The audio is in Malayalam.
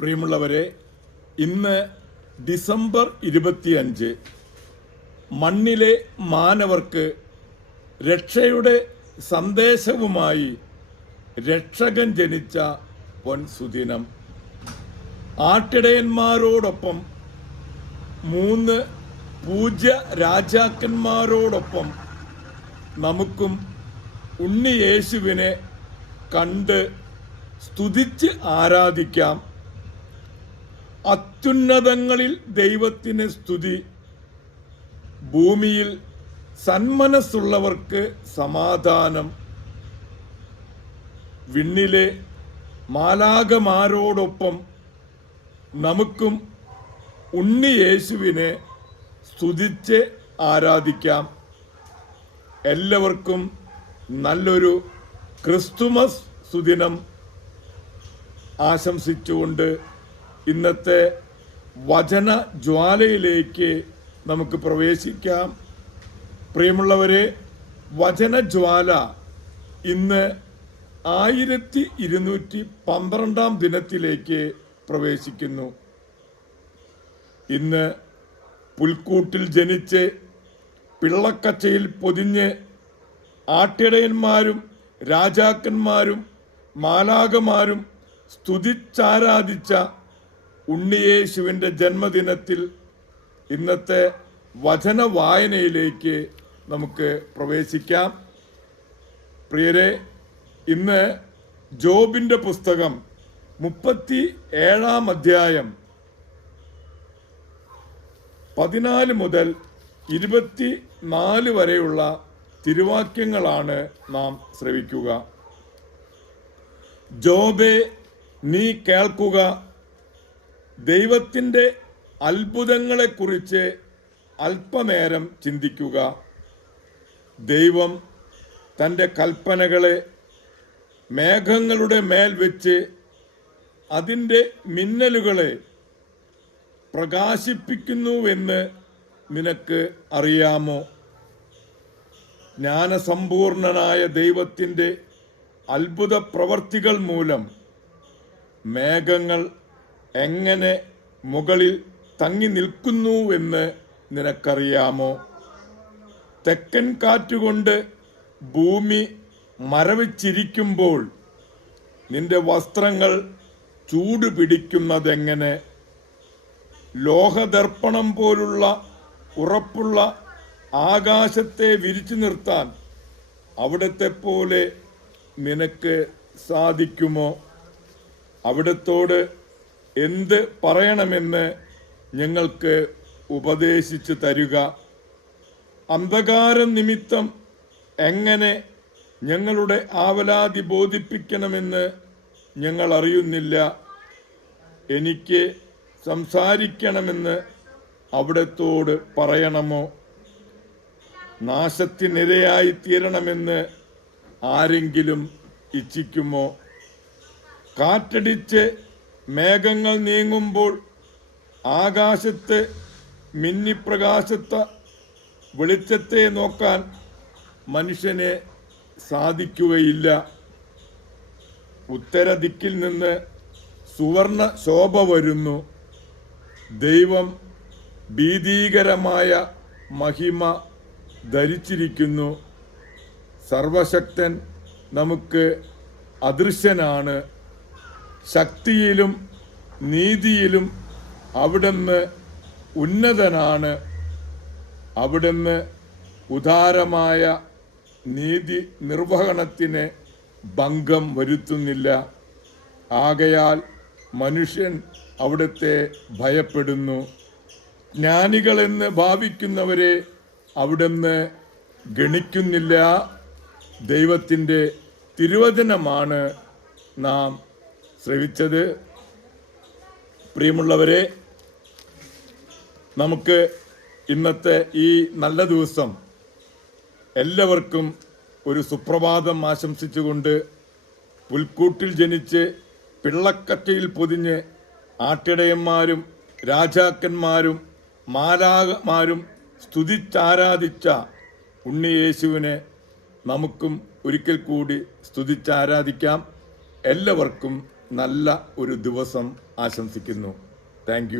പ്രിയമുള്ളവരെ ഇന്ന് ഡിസംബർ ഇരുപത്തിയഞ്ച് മണ്ണിലെ മാനവർക്ക് രക്ഷയുടെ സന്ദേശവുമായി രക്ഷകൻ ജനിച്ച പൊൻസുദിനം. ആട്ടിടയന്മാരോടൊപ്പം മൂന്ന് പൂജ്യ രാജാക്കന്മാരോടൊപ്പം നമുക്കും ഉണ്ണി യേശുവിനെ കണ്ട് സ്തുതിച്ച് ആരാധിക്കാം. അത്യുന്നതങ്ങളിൽ ദൈവത്തിന് സ്തുതി. ഭൂമിയിൽ സന്മനസ്സുള്ളവർക്ക് സമാധാനം. വിണ്ണിലെ മാലാകമാരോടൊപ്പം നമുക്കും ഉണ്ണി യേശുവിനെ സ്തുതിച്ച് ആരാധിക്കാം. എല്ലാവർക്കും നല്ലൊരു ക്രിസ്തുമസ് സുദിനം ആശംസിച്ചുകൊണ്ട് ഇന്നത്തെ വചന ജ്വാലയിലേക്ക് നമുക്ക് പ്രവേശിക്കാം. പ്രിയമുള്ളവരെ വചനജ്വാല ഇന്ന് ആയിരത്തി ഇരുന്നൂറ്റി പന്ത്രണ്ടാം ദിനത്തിലേക്ക് പ്രവേശിക്കുന്നു. ഇന്ന് പുൽക്കൂട്ടിൽ ജനിച്ച് പിള്ളക്കച്ചയിൽ പൊതിഞ്ഞ് ആട്ടിടയന്മാരും രാജാക്കന്മാരും മാലാകമാരും സ്തുതിച്ചാരാധിച്ച ഉണ്ണിയേശുവിന്റെ ജന്മദിനത്തിൽ ഇന്നത്തെ വചന വായനയിലേക്ക് നമുക്ക് പ്രവേശിക്കാം. പ്രിയരെ ഇന്ന് ജോബിന്റെ പുസ്തകം മുപ്പത്തി ഏഴാം അധ്യായം പതിനാല് മുതൽ ഇരുപത്തി നാല് വരെയുള്ള തിരുവാക്യങ്ങളാണ് നാം ശ്രവിക്കുക. ജോബെ നീ കേൾക്കുക. ദൈവത്തിന്റെ അത്ഭുതങ്ങളെക്കുറിച്ച് അല്പനേരം ചിന്തിക്കുക. ദൈവം തന്റെ കൽപ്പനകളെ മേഘങ്ങളുടെ മേൽ വെച്ച് അതിന്റെ മിന്നലുകളെ പ്രകാശിപ്പിക്കുന്നുവെന്ന് നിനക്ക് അറിയാമോ? ജ്ഞാനസമ്പൂർണനായ ദൈവത്തിന്റെ അത്ഭുത പ്രവർത്തികൾ മൂലം മേഘങ്ങൾ എങ്ങനെ മുകളിൽ തങ്ങി നിൽക്കുന്നുവെന്ന് നിനക്കറിയാമോ? തെക്കൻ കാറ്റുകൊണ്ട് ഭൂമി മരവിച്ചിരിക്കുമ്പോൾ നിന്റെ വസ്ത്രങ്ങൾ ചൂട് പിടിക്കുന്നതെങ്ങനെ ലോഹദർപ്പണം പോലുള്ള ഉറപ്പുള്ള ആകാശത്തെ വിരിച്ചു നിർത്താൻ അവിടത്തെ പോലെ നിനക്ക് സാധിക്കുമോ? അവിടത്തോട് എന്ത് പറയണമെന്ന് ഞങ്ങൾക്ക് ഉപദേശിച്ചു തരുക. അന്ധകാരം നിമിത്തം എങ്ങനെ ഞങ്ങളുടെ ആവലാതി ബോധിപ്പിക്കണമെന്ന് ഞങ്ങൾ അറിയുന്നില്ല. എനിക്ക് സംസാരിക്കണമെന്ന് അവിടത്തോട് പറയണമോ? നാശത്തിനിരയായി തീരണമെന്ന് ആരെങ്കിലും ഇച്ഛിക്കുമോ? കാറ്റടിച്ച് മേഘങ്ങൾ നീങ്ങുമ്പോൾ ആകാശത്തെ മിന്നിപ്രകാശത്ത വെളിച്ചത്തെ നോക്കാൻ മനുഷ്യനെ സാധിക്കുകയില്ല. ഉത്തരദിക്കിൽ നിന്ന് സുവർണ ശോഭ വരുന്നു. ദൈവം ഭീതീകരമായ മഹിമ ധരിച്ചിരിക്കുന്നു. സർവശക്തൻ നമുക്ക് അദൃശ്യനാണ്. ശക്തിയിലും നീതിയിലും അവിടുന്ന് ഉന്നതനാണ്. അവിടുന്ന് ഉദാരമായ നീതി നിർവഹണത്തിന് ഭംഗം വരുത്തുന്നില്ല. ആകയാൽ മനുഷ്യൻ അവിടുത്തെ ഭയപ്പെടുന്നു. ജ്ഞാനികളെന്ന് ഭാവിക്കുന്നവരെ അവിടുന്ന് ഗണിക്കുന്നില്ല. ദൈവത്തിന്റെ തിരുവചനമാണ് നാം ശ്രവിച്ചത്. പ്രിയമുള്ളവരെ നമുക്ക് ഇന്നത്തെ ഈ നല്ല ദിവസം എല്ലാവർക്കും ഒരു സുപ്രഭാതം ആശംസിച്ചുകൊണ്ട് പുൽക്കൂട്ടിൽ ജനിച്ച് പിള്ളക്കറ്റയിൽ പൊതിഞ്ഞ് ആട്ടിടയന്മാരും രാജാക്കന്മാരും മാലാകമാരും സ്തുതിച്ചാരാധിച്ച ഉണ്ണിയേശുവിനെ നമുക്കും ഒരിക്കൽ കൂടി സ്തുതിച്ചാരാധിക്കാം. എല്ലാവർക്കും നല്ല ഒരു ദിവസം ആശംസിക്കുന്നു. താങ്ക്